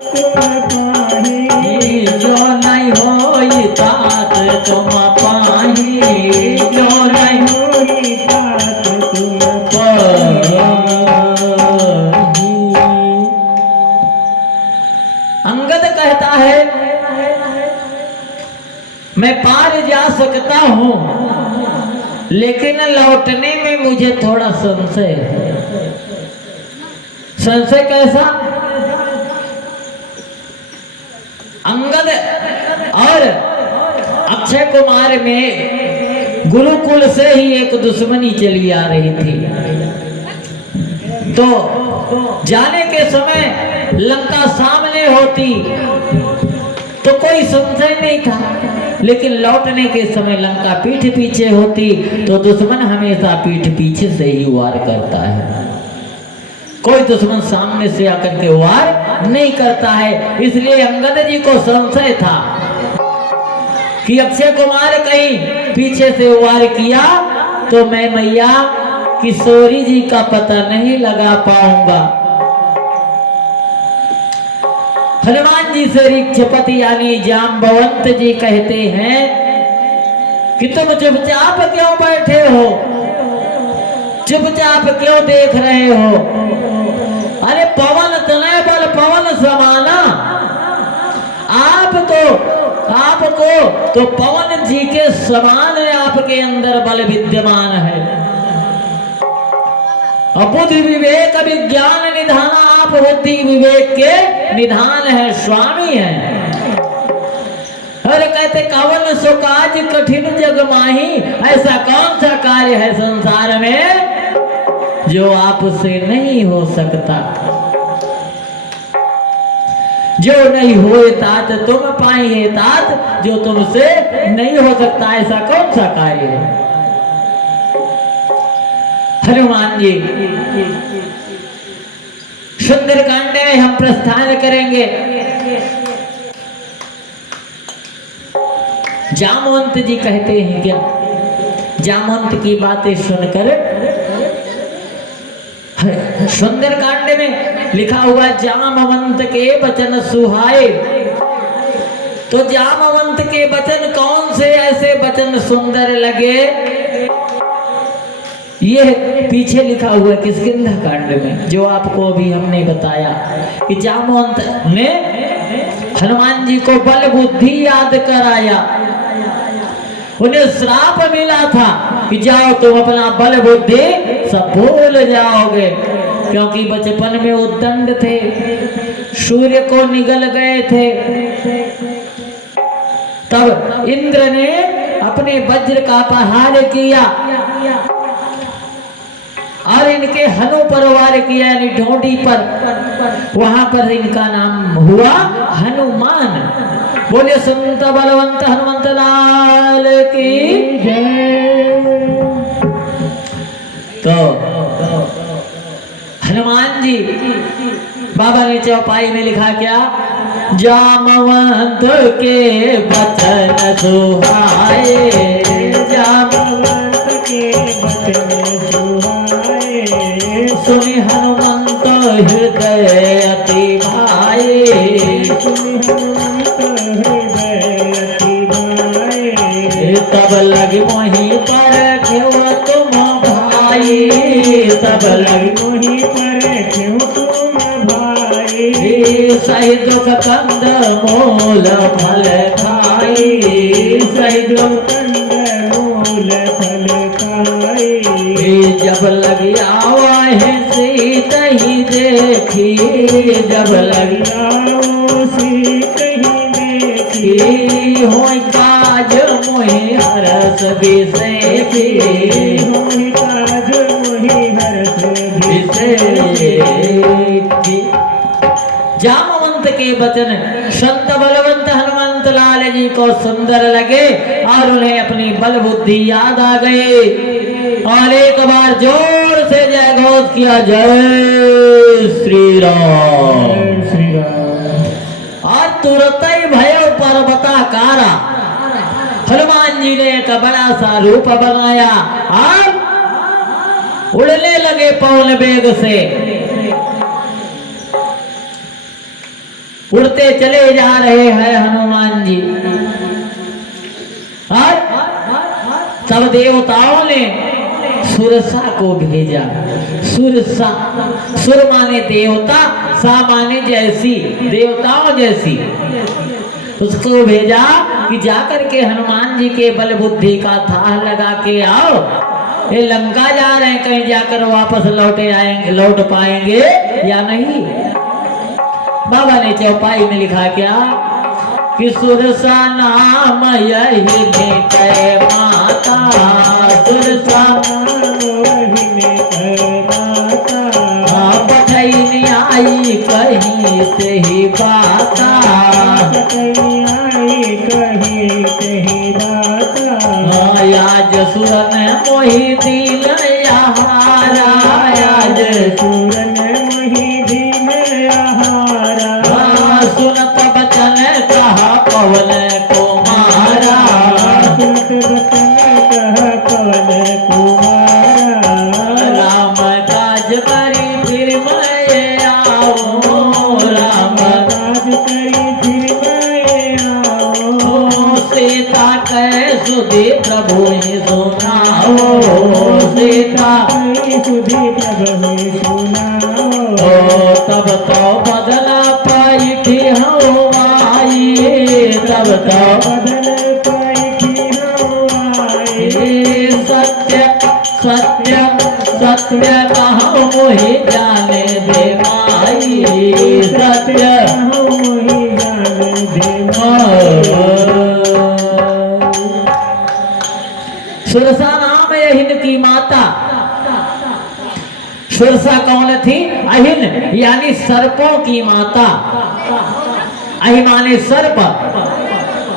जो नहीं होई तात तुम पाही, जो नहीं होई तात तुम पाही। अंगद कहता है मैं पार जा सकता हूं, लेकिन लौटने में मुझे थोड़ा संशय है। संशय कैसा? अंगद और अक्षय कुमार में गुरुकुल से ही एक दुश्मनी चली आ रही थी। तो जाने के समय लंका सामने होती तो कोई संशय नहीं था, लेकिन लौटने के समय लंका पीठ पीछे होती तो दुश्मन हमेशा पीठ पीछे से ही वार करता है। कोई दुश्मन सामने से आकर के वार नहीं करता है। इसलिए अंगद जी को संशय था कि अक्षय कुमार कहीं पीछे से वार किया तो मैं मैया किशोरी जी का पता नहीं लगा पाऊंगा। हनुमान जी से ऋक्षपति यानी जाम्बवंत जी कहते हैं कि तुम चुपचाप क्यों बैठे हो, चुपचाप क्यों देख रहे हो? अरे पवन तनय बल पवन समाना, आपको तो पवन जी के समान आपके अंदर बल विद्यमान है। बुद्धि विवेक विज्ञान निधान, आप बुद्धि विवेक के निधान है, स्वामी है। अरे कहते कवन सो काज कठिन जग माही, ऐसा कौन सा कार्य है संसार में जो आपसे नहीं हो सकता? जो नहीं होए तात तुम पाई तात, जो तुमसे नहीं हो सकता ऐसा कौन सा कार्य है? हनुमान जी सुंदरकांड में हम प्रस्थान करेंगे। जामवंत जी कहते हैं क्या, जामवंत की बातें सुनकर सुंदरकांड में लिखा हुआ जामवंत के वचन सुहाए। तो जामवंत के वचन कौन से ऐसे वचन सुंदर लगे, ये पीछे लिखा हुआ किष्किंधा कांड में, जो आपको अभी हमने बताया कि जामवंत ने हनुमान जी को बल बुद्धि याद कराया। उन्हें श्राप मिला था कि जाओ तुम अपना बल बुद्धि सब भूल जाओगे, क्योंकि बचपन में उद्दंड थे, सूर्य को निगल गए थे। तब इंद्र ने अपने वज्र का प्रहार किया और इनके हनु पर वार किया, यानी ढोंडी पर। वहां पर इनका नाम हुआ हनुमान। बोले संत बलवंत हनुमंत लाल की जय। तो हनुमान जी बाबा ने चौपाई में लिखा क्या, जामवंत के वचन सुहाए, जामवंत के वचन सुहाए, सुनि हनुमंत हृदय अति भाए, सुनि हनुमंत हृदय अति भाए। तब लग मोहि पर क्यों तुम भाई, तब लग मोहि पर क्यों तुम भाई, सही दुख कंद मूल फल खाई, सही दुख कंद मूल फल खाई। जब लग आवा है सीत ही देखी, जब लग आओ सीत ही देखी, हो काज मोहि हरस बिसेखी, हो काज मोहि हरस बिसेखी। जामवंत के वचन संत बलवंत हनुमंत लाल जी को सुंदर लगे और उन्हें अपनी बल बुद्धि याद आ गई और एक बार जोर से जय घोष किया, जय श्री राम, श्री राम। और तुरंत ही भय पर्वताकारा हनुमान जी ने एक बड़ा सा रूप बनाया और उड़ने लगे पवन वेग से। उड़ते चले जा रहे हैं हनुमान जी। और तब देवताओं ने सुरसा को भेजा। सुरसा, सुर माने देवता, सा माने जैसी, देवताओं जैसी। उसको भेजा कि जाकर के हनुमान जी के बल बुद्धि का था लगा के आओ। ये लंका जा रहे हैं, कहीं जाकर वापस लौटे आएंगे, लौट पाएंगे या नहीं। बाबा ने चौपाई में लिखा क्या कि सुरसा नाम यही ने कहे माता, सुरसा बठैन आई कहीं से ही बाता, आज सुरन मोहि दीन यहारा, आज सुरन मोहि दीन यहारा, सुनत बचन कहा पवन कुमारा, सुनत बचन कहा पवन कुमारा, राम काज करी फिर मैं आऊं, राम काज करी फिर मैं आऊं, सीता कह सुधी प्रभु ही सुनाओ, सीता सुधी प्रभु ही सुनाओ, तब तो बदला पाई हो आई, तब तो बदल पाई हवाई, सत्य सत्य सत्य कहो मोहि जाने दे माई, सत्य मोहि जाने दे। सुरसा नाम अहिन की माता। सुरसा कौन थी? अहिन यानी सर्पों की माता। अहि माने सर्प,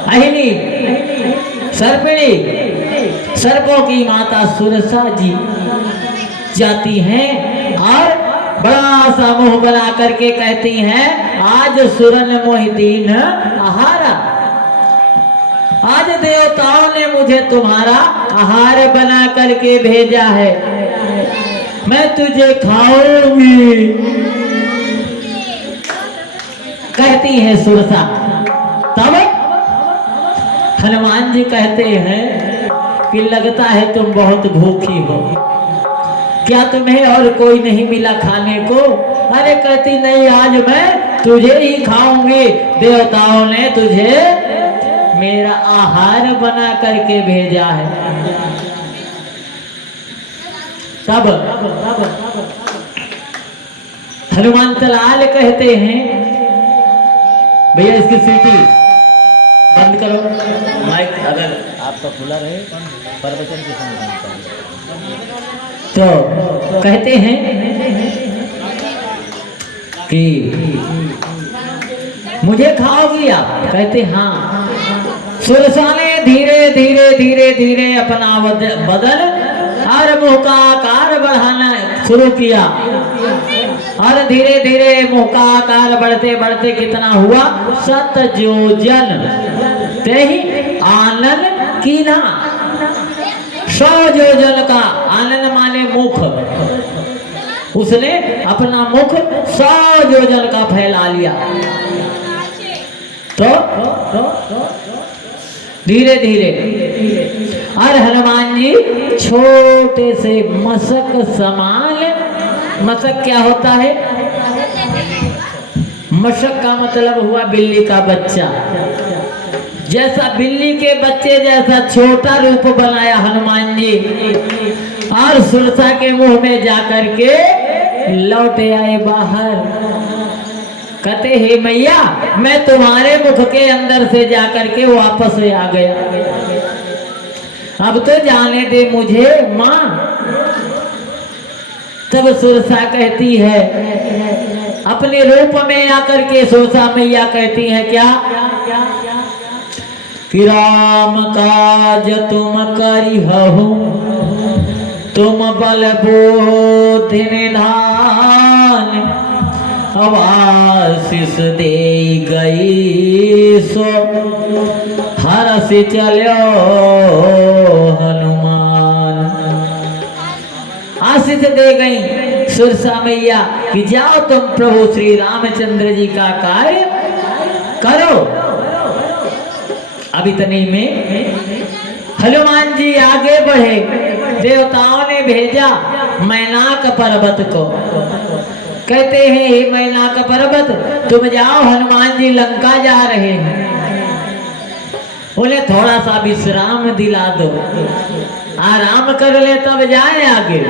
अहिनी सर्पिणी, सर्पों की माता सुरसा जी जाती हैं और बड़ा सा मुंह बना करके कहती हैं आज सुरन मोहि दीन आहारा, आज देवताओं ने मुझे तुम्हारा आहार बना करके भेजा है, मैं तुझे खाऊंगी, कहती है सुरसा। तब हनुमान जी कहते हैं कि लगता है तुम बहुत भूखी हो, क्या तुम्हें और कोई नहीं मिला खाने को? अरे कहती नहीं, आज मैं तुझे ही खाऊंगी, देवताओं ने तुझे मेरा आहार बना करके भेजा है। तब हनुमंत लाल कहते हैं भैया इसकी सीटी बंद करो, माइक अगर आपका खुला रहे प्रवचन के समय। तो कहते हैं कि मुझे खाओगी आप? कहते हाँ। सुरसा ने धीरे धीरे धीरे धीरे अपना बदन और मुंह का आकार बढ़ाना शुरू किया और धीरे धीरे मुंह का आकार बढ़ते बढ़ते कितना हुआ? 7 योजन ते ही आनन कीना। 100 योजन का, आनन माने मुख, उसने अपना मुख 100 योजन का फैला लिया। तो धीरे धीरे और हनुमान जी छोटे से मशक समान, मशक क्या होता है? मशक का मतलब हुआ बिल्ली का बच्चा, जैसा बिल्ली के बच्चे जैसा छोटा रूप बनाया हनुमान जी और सुरसा के मुंह में जाकर के लौटे आए बाहर। कहते हे मैया, मैं तुम्हारे मुख के अंदर से जाकर के वापस आ गया, अब तो जाने दे मुझे माँ। तब सुरसा कहती है अपने रूप में आकर के, सुरसा मैया कहती है क्या कि राम काज तुम करिहु, तुम बल बुद्धि निधान, अब आशीष दे गई सो हरस चलो हनुमान। आशीष दे गई सुरसा मैया कि जाओ तुम प्रभु श्री रामचंद्र जी का कार्य अब इतने में हनुमान जी आगे बढ़े, देवताओं ने भेजा मैनाक पर्वत को। कहते हैं हे मैनाक पर्वत तुम जाओ, हनुमान जी लंका जा रहे हैं, उन्हें थोड़ा सा विश्राम दिला दो, आराम कर ले तब जाए आगे।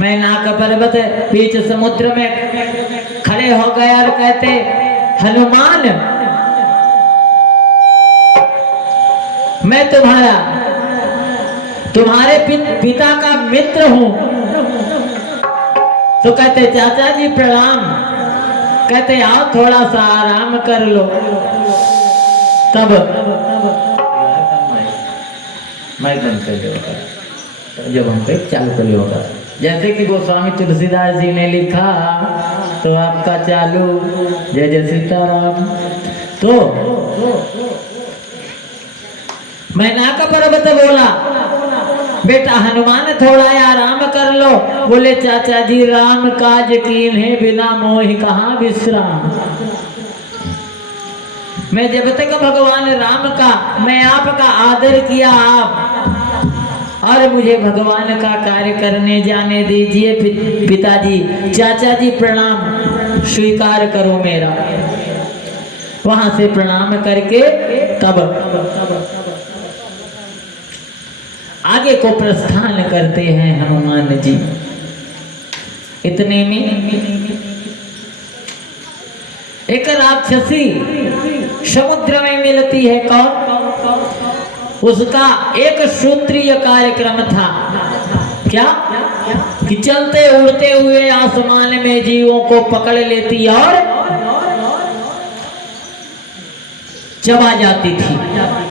मैनाक पर्वत बीच समुद्र में खड़े हो गए और कहते हनुमान मैं तुम्हारे पिता का मित्र हूं। तो कहते चाचा जी प्रणाम। कहते आओ थोड़ा सा आराम कर लो। तब माइक बंद कर दो, जब हम पे चालू कर होगा, जैसे कि गोस्वामी तुलसीदास जी ने लिखा तो आपका चालू। जय जय सीताराम। तो मैनाक पर्वत बोला बेटा हनुमान थोड़ा आराम कर लो। बोले चाचा जी राम काज कीन्हे बिना मोह कहाँ विश्राम। मैं जब तक भगवान राम का मैं आपका आदर किया आप और मुझे भगवान का कार्य करने जाने दीजिए। पिताजी चाचा जी प्रणाम स्वीकार करो मेरा। वहां से प्रणाम करके तब आगे को प्रस्थान करते हैं हनुमान जी। इतने में एक राक्षसी समुद्र में मिलती है। कौन? उसका एक सूत्रीय कार्यक्रम था। क्या कि चलते उड़ते हुए आसमान में जीवों को पकड़ लेती और चबा जाती थी।